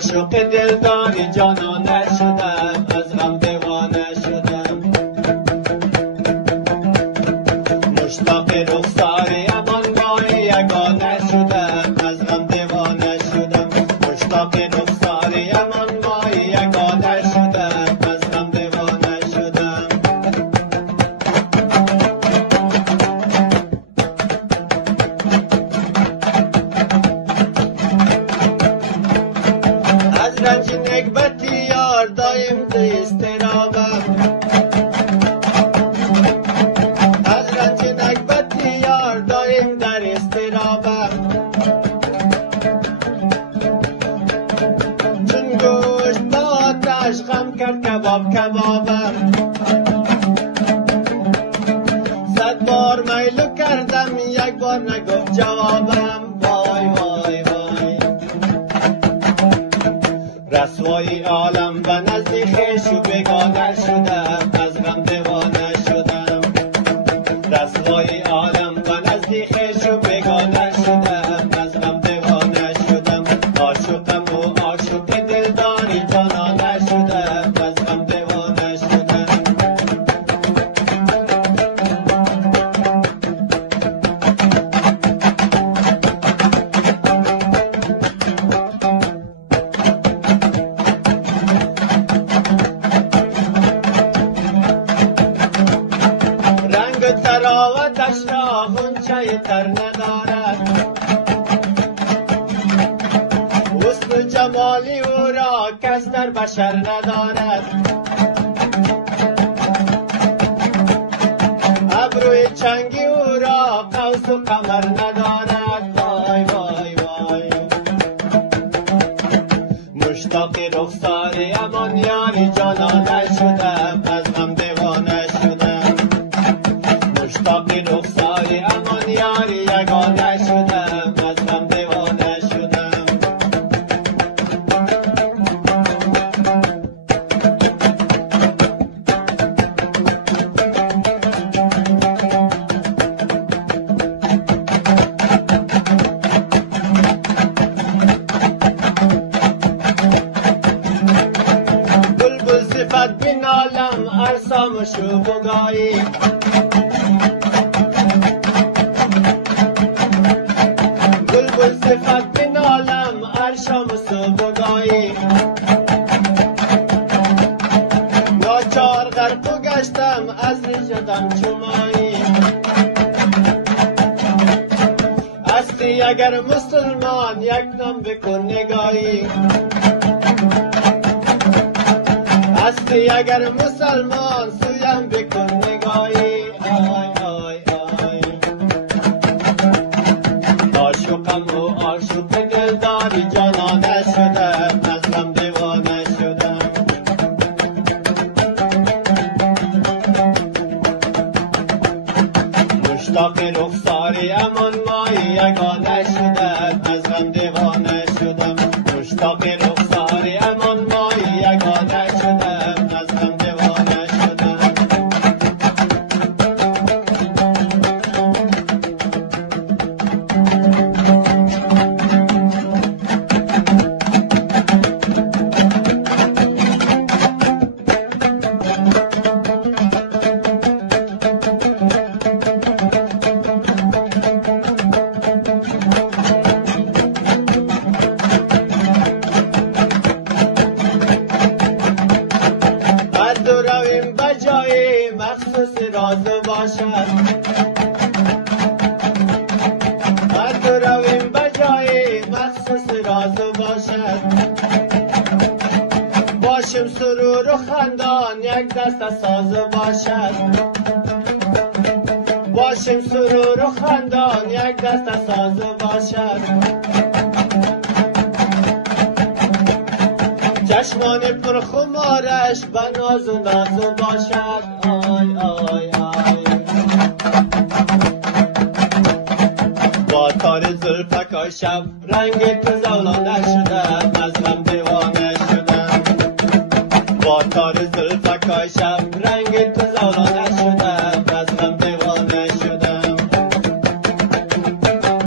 عاشق دلداری جانانه شدم، از غم دیوانه شدم. مشتاق رخساری امانگاه یگانه شدم، از غم دیوانه شدم. مشتاق رخساری امانگاه یگانه شدم، از غم دیوانه شدم. از رنج نکبتی یار دایم ز اضطرابم، از رنج نکبتی یار دایم در اضطرابم. چون گوشت با آتش غم کرد کباب کبابم. صد بار میلو کردم یک بار نگفت جوابم. وای وای وای رسوای عالم به نزد خویش و بیگانه شدم، از غم دیوانه شدم. رسوای عالم به نزد خویش و بیگانه شدم، از غم دیوانه شدم. عاشقم و عاشق دلداری جانانه شدم، از غم دیوانه شدم. رنگ تراوتش را غنچه تر ندارد، حسن جمالی او را کس در بشر ندارد. ابروی چنگی او را قوس و قمر ندارد. وای وای وای مشتاق رخسار امان یاری جانانه شدم، از غم دیوانه شدم. مشتاق رخسار امان یاری یگانه شدم، از غم دیوانه شدم. بلبل صفت بینالم ارسام شو بگایی، بلبل صفت بینالم ارشام صبحگاهی. ناچار غرق و گشتم از شدم چمایی. هستی اگر مسلمان یک دم بکن نگاهی. هستی اگر مسلمان سویم بکن نگاهی. آی آی آی عاشقم و عاشق دلداری جانانه شدم، از غم دیوانه شدم. مشتاق رخساری امان مای یگانه شدم، از غم دیوانه شدم. مشتاق رخساری امان مای یگانه شدم، از غم دیوانه شدم. مخصوص راز باشد، هر دو رویم بجای مخصوص راز باشد. باشم سرور و خندان یک دست ساز باشد. باشم سرور و خندان یک دست ساز باشد. چشمان پرخمارش به ناز و ناز باشد. آی آی آی با تار زلفکای شب رنگ تو زولانه شدم، از غم دیوانه شدم. با تار زلفکای شب رنگ